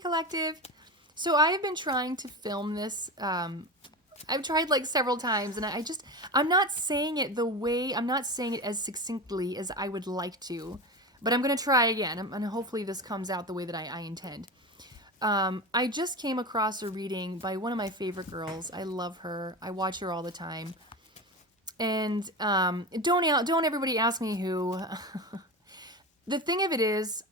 collective. So I have been trying to film this. I've tried like several times, and I'm not saying it I'm not saying it as succinctly as I would like to, but I'm going to try again, and hopefully this comes out the way that I intend. I just came across a reading by one of my favorite girls. I love her. I watch her all the time. And don't everybody ask me who. The thing of it is,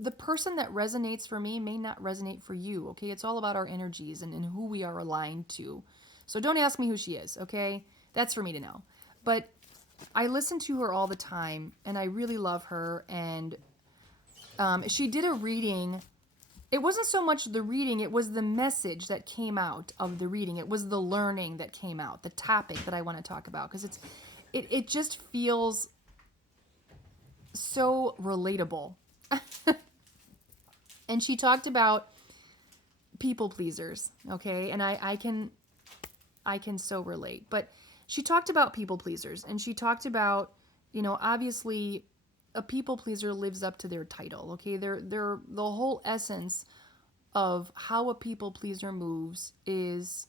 the person that resonates for me may not resonate for you, okay? It's all about our energies and who we are aligned to. So don't ask me who she is, okay? That's for me to know. But I listen to her all the time, and I really love her. And she did a reading. It wasn't so much the reading, it was the message that came out of the reading. It was the learning that came out, the topic that I want to talk about, because it just feels so relatable. And she talked about people pleasers, okay? And I can so relate. But she talked about people pleasers, and she talked about, obviously a people pleaser lives up to their title, okay? They're the whole essence of how a people pleaser moves is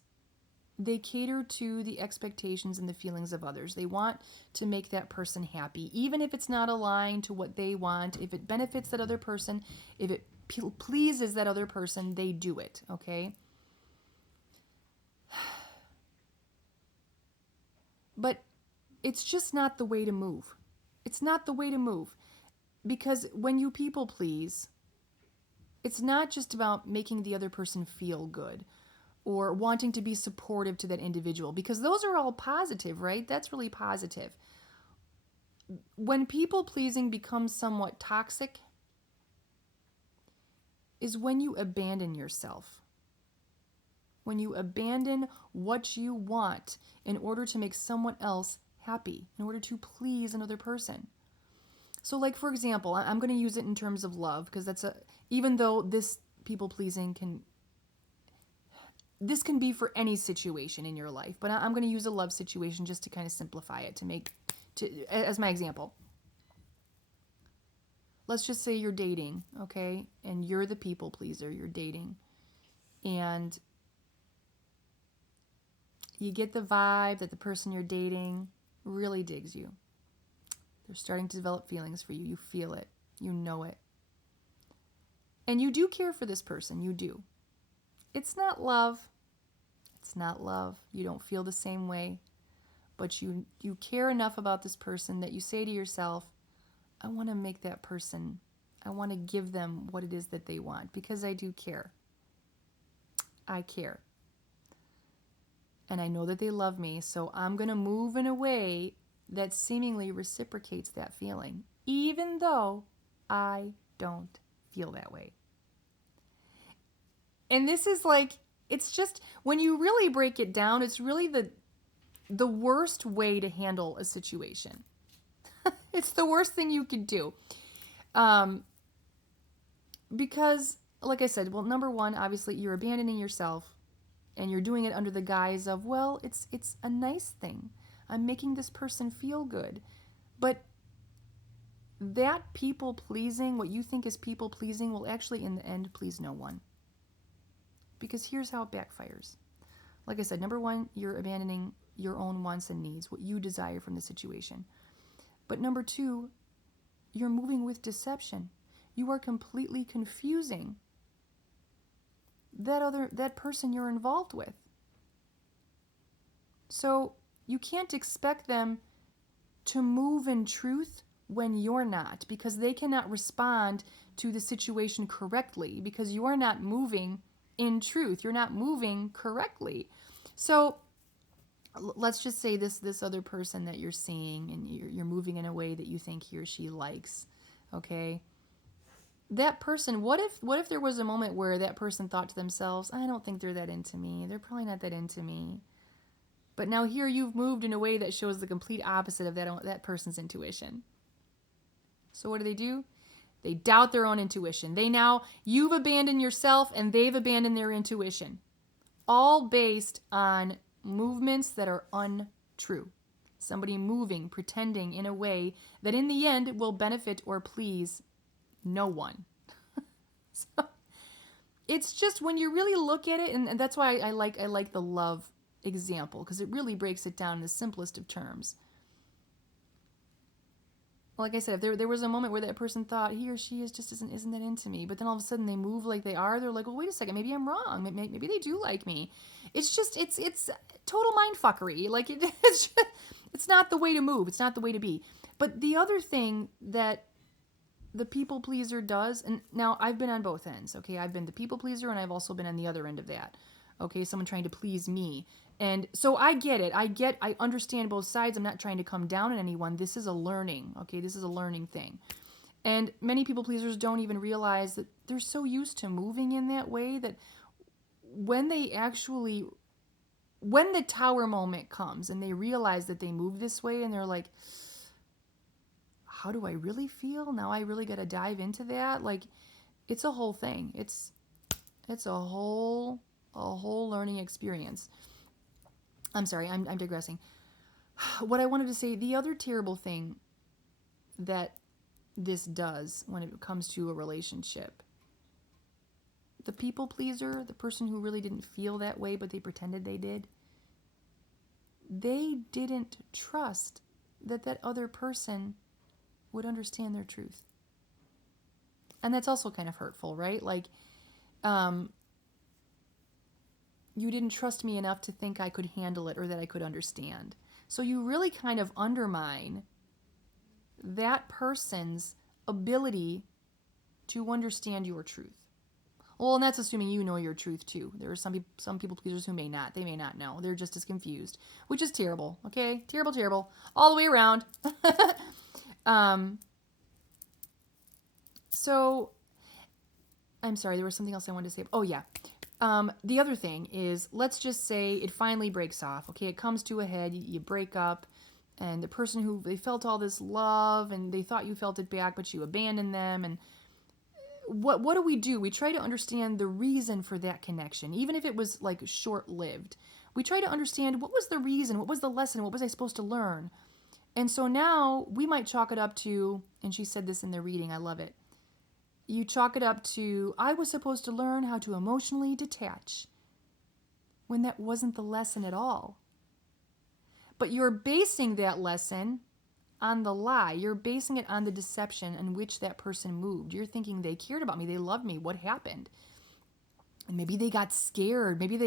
they cater to the expectations and the feelings of others. They want to make that person happy, even if it's not aligned to what they want. If it benefits that other person, if it pleases that other person, they do it, okay? But it's just not the way to move. It's not the way to move. Because when you people please, it's not just about making the other person feel good or wanting to be supportive to that individual, because those are all positive, right? That's really positive. When people pleasing becomes somewhat toxic is when you abandon yourself. When you abandon what you want in order to make someone else happy, in order to please another person. So like, for example, I'm going to use it in terms of love, because even though this people pleasing this can be for any situation in your life, but I'm going to use a love situation just to kind of simplify it as my example. Let's just say you're dating, okay? And you're the people pleaser, you're dating. And you get the vibe that the person you're dating really digs you. They're starting to develop feelings for you. You feel it. You know it. And you do care for this person. You do. It's not love. It's not love. You don't feel the same way. But you care enough about this person that you say to yourself, I want to make that person, I want to give them what it is that they want, because I do care. I care. And I know that they love me, so I'm going to move in a way that seemingly reciprocates that feeling, even though I don't feel that way. And this is like, it's just, when you really break it down, it's really the worst way to handle a situation. It's the worst thing you could do. Because, like I said, well, number one, obviously you're abandoning yourself, and you're doing it under the guise of, well, it's a nice thing. I'm making this person feel good. But that people pleasing, what you think is people pleasing, will actually in the end please no one. Because here's how it backfires. Like I said, number one, you're abandoning your own wants and needs, what you desire from the situation. But number two, you're moving with deception. You are completely confusing that person you're involved with. So you can't expect them to move in truth when you're not, because they cannot respond to the situation correctly, because you are not moving in truth. You're not moving correctly. So let's just say this other person that you're seeing, and you're moving in a way that you think he or she likes, okay? That person, what if there was a moment where that person thought to themselves, I don't think they're that into me. They're probably not that into me. But now here you've moved in a way that shows the complete opposite of that person's intuition. So what do? They doubt their own intuition. You've abandoned yourself, and they've abandoned their intuition. All based on movements that are untrue. Somebody moving, pretending in a way that in the end will benefit or please no one. So it's just when you really look at it, and that's why I like the love example, because it really breaks it down in the simplest of terms. Like I said, if there was a moment where that person thought he or she is just isn't that into me, but then all of a sudden they move like they are, they're like, well, wait a second, maybe I'm wrong. Maybe they do like me. It's just it's total mind fuckery. Like it's just, it's not the way to move. It's not the way to be. But the other thing that the people pleaser does, and now I've been on both ends. Okay, I've been the people pleaser, and I've also been on the other end of that. Okay, someone trying to please me. And so I get it. I understand both sides. I'm not trying to come down on anyone. This is a learning, okay? This is a learning thing. And many people pleasers don't even realize that they're so used to moving in that way that when the tower moment comes and they realize that they move this way and they're like, how do I really feel? Now I really got to dive into that. Like, it's a whole thing. It's a whole learning experience. I'm sorry, I'm digressing. What I wanted to say, the other terrible thing that this does when it comes to a relationship, the people pleaser, the person who really didn't feel that way but they pretended they didn't trust that other person would understand their truth. And that's also kind of hurtful, right? Like, you didn't trust me enough to think I could handle it or that I could understand. So you really kind of undermine that person's ability to understand your truth. Well, and that's assuming you know your truth too. There are some people pleasers who may not. They may not know. They're just as confused, which is terrible. Okay, terrible, all the way around. So, I'm sorry. There was something else I wanted to say. Oh yeah. The other thing is, let's just say it finally breaks off. Okay, it comes to a head. You break up, and the person who they felt all this love and they thought you felt it back, but you abandoned them. And what do? We try to understand the reason for that connection, even if it was like short-lived. We try to understand what was the reason, what was the lesson, what was I supposed to learn. And so now we might chalk it up to, and she said this in the reading, I love it. You chalk it up to, I was supposed to learn how to emotionally detach, when that wasn't the lesson at all. But you're basing that lesson on the lie. You're basing it on the deception in which that person moved. You're thinking they cared about me, they loved me, what happened? And maybe they got scared. Maybe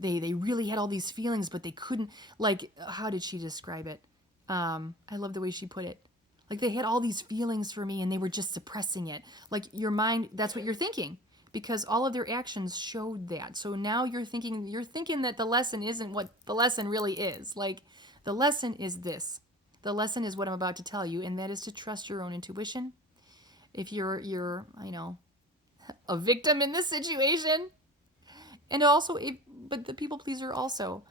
they really had all these feelings, but they couldn't, like, how did she describe it? I love the way she put it. Like, they had all these feelings for me and they were just suppressing it. Like, your mind, that's what you're thinking, because all of their actions showed that. So now you're thinking that the lesson isn't what the lesson really is. Like, the lesson is this. The lesson is what I'm about to tell you, and that is to trust your own intuition. If you're a victim in this situation, and also, but the people pleaser also,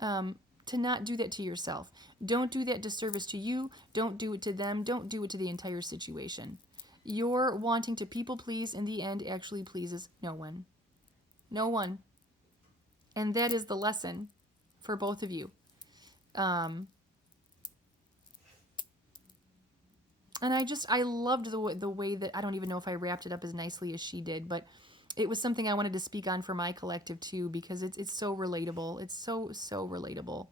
to not do that to yourself. Don't do that disservice to you. Don't do it to them. Don't do it to the entire situation. Your wanting to people please in the end actually pleases no one. No one. And that is the lesson for both of you. And I loved the way that, I don't even know if I wrapped it up as nicely as she did, but it was something I wanted to speak on for my collective too, because it's so relatable. It's so relatable.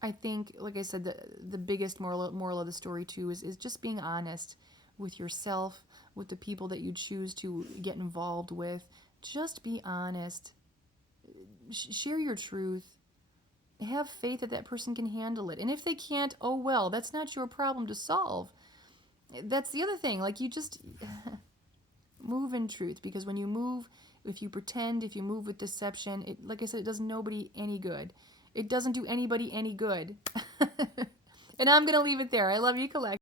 I think, like I said, the biggest moral of the story too is just being honest with yourself, with the people that you choose to get involved with. Just be honest. Share your truth. Have faith that person can handle it. And if they can't, oh well, that's not your problem to solve. That's the other thing. Like, you just move in truth, because when you move, if you pretend, if you move with deception, it, like I said, it does nobody any good. It doesn't do anybody any good. And I'm going to leave it there. I love you, Collect.